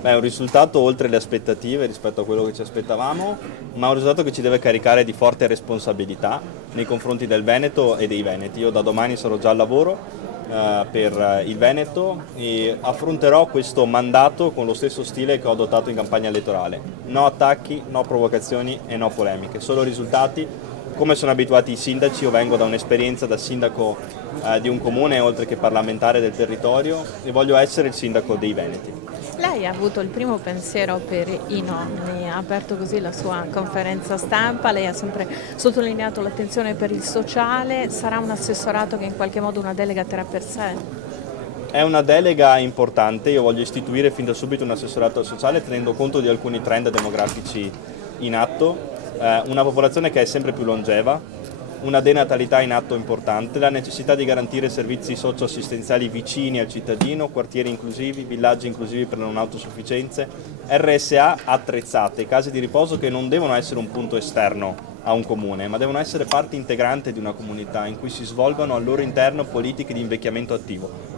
Beh, è un risultato oltre le aspettative rispetto a quello che ci aspettavamo, ma un risultato che ci deve caricare di forte responsabilità nei confronti del Veneto e dei Veneti. Io da domani sarò già al lavoro per il Veneto e affronterò questo mandato con lo stesso stile che ho adottato in campagna elettorale. No attacchi, no provocazioni e no polemiche, solo risultati. Come sono abituati i sindaci, io vengo da un'esperienza da sindaco di un comune oltre che parlamentare del territorio e voglio essere il sindaco dei Veneti. Lei ha avuto il primo pensiero per i nonni, ha aperto così la sua conferenza stampa, lei ha sempre sottolineato l'attenzione per il sociale, sarà un assessorato che in qualche modo una delega terrà per sé? È una delega importante, io voglio istituire fin da subito un assessorato sociale tenendo conto di alcuni trend demografici in atto, una popolazione che è sempre più longeva, una denatalità in atto importante, la necessità di garantire servizi socio-assistenziali vicini al cittadino, quartieri inclusivi, villaggi inclusivi per non autosufficienze, RSA attrezzate, case di riposo che non devono essere un punto esterno a un comune, ma devono essere parte integrante di una comunità in cui si svolgono al loro interno politiche di invecchiamento attivo.